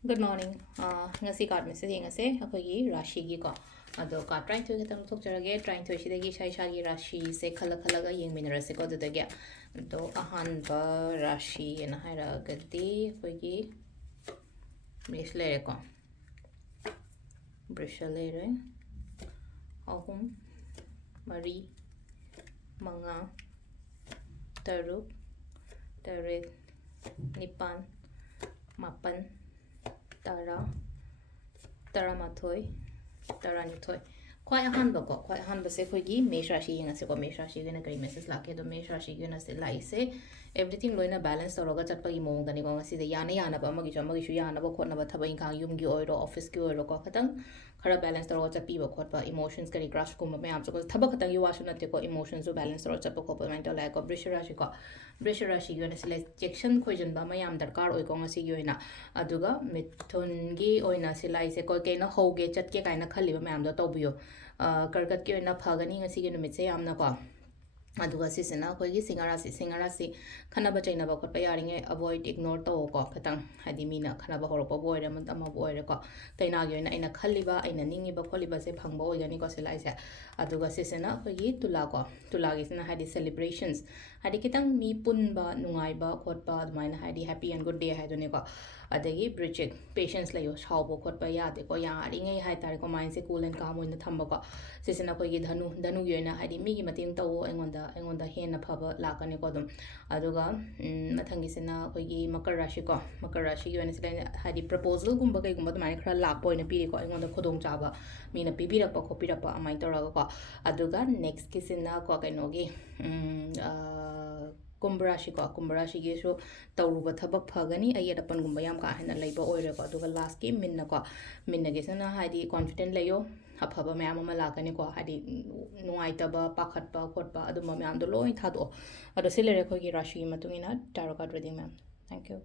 Good morning. Ngasi card message ngase akhoi Rashigi ko. Ado card trying to get thokjarage trying to shidagi shai shagi Rashi se khala khalaga yengminarase ko dudage. Do ahanba Rashi ena haira gadi akhoi mesh lere ko. Brush lere. Ahum Mari Manga Taruk Tarit Nipan Mapan Tara Taramathoi Taranithoi. Quite a handbook, quite a handbook. Say for ye, Mesha she and a seco Mesha she gonna create Mrs. Lucky, the Mesha she gonna say like say everything low in a balance or roga chatpa imo than you gonna see the yana yana bamagi jamagishu yana bakona batabain kang yumgi oil office gu or kokatang. Kara balance or what's a piva quadpa emotions carry crash kuma ma'am because tabakatang you wash not take emotions to balance or chapaco mental like a brisharashiko. Brisharashiki gonna select section question ba mayam that car or gonna see you in a aduga mitungi or in a sila is a cocaine hoge chatke kind of kaliba ma'am the tobio. Karkat ki na phagani ngasi gi numit se yamna ko aduga sisena khoi singarasi khana ba chaina ba khot pa yaringe avoid ignore to ko khatang hadi mina khana ba horo pa boy ram ama boy re ko taina gi na ina khaliba aina ningi ba kholiba se phangba oi gani ko selai se aduga sisena khoi gi tula gi sina hadi celebrations hadi kitang mi pun ba nungai ba khot pa maina hadi happy and good day ha done ko adagi bridget patience la yo shaw bo khot pa ya de ko ya ri ngai hai tar ko mind se cool and calm oina thamba ko sisena khoi gi dhanu gi na hadi mi gi mating to engonda hena phaba lakane ko dum aduga mathangi sena khoi gi makar rashi gi wena sila hadi proposal gumba kai gumba mai khara lak poina piri ko engonda khodong chaba mina pibira pa khopira pa amai toraga ko aduga next ki sena ko kaino gi kumbarashi gi so tawruba thabak phagani ayera pan gumba yam ka hena leiba oire ko aduga last ki minna gi sena hadi confident layo afaba mayam ama lakani ko hadi nuaitaba pakhatpa khotpa aduma mayam do loi thado ado silere ko gi rashi matungina tarot card reading ma'am. Thank you.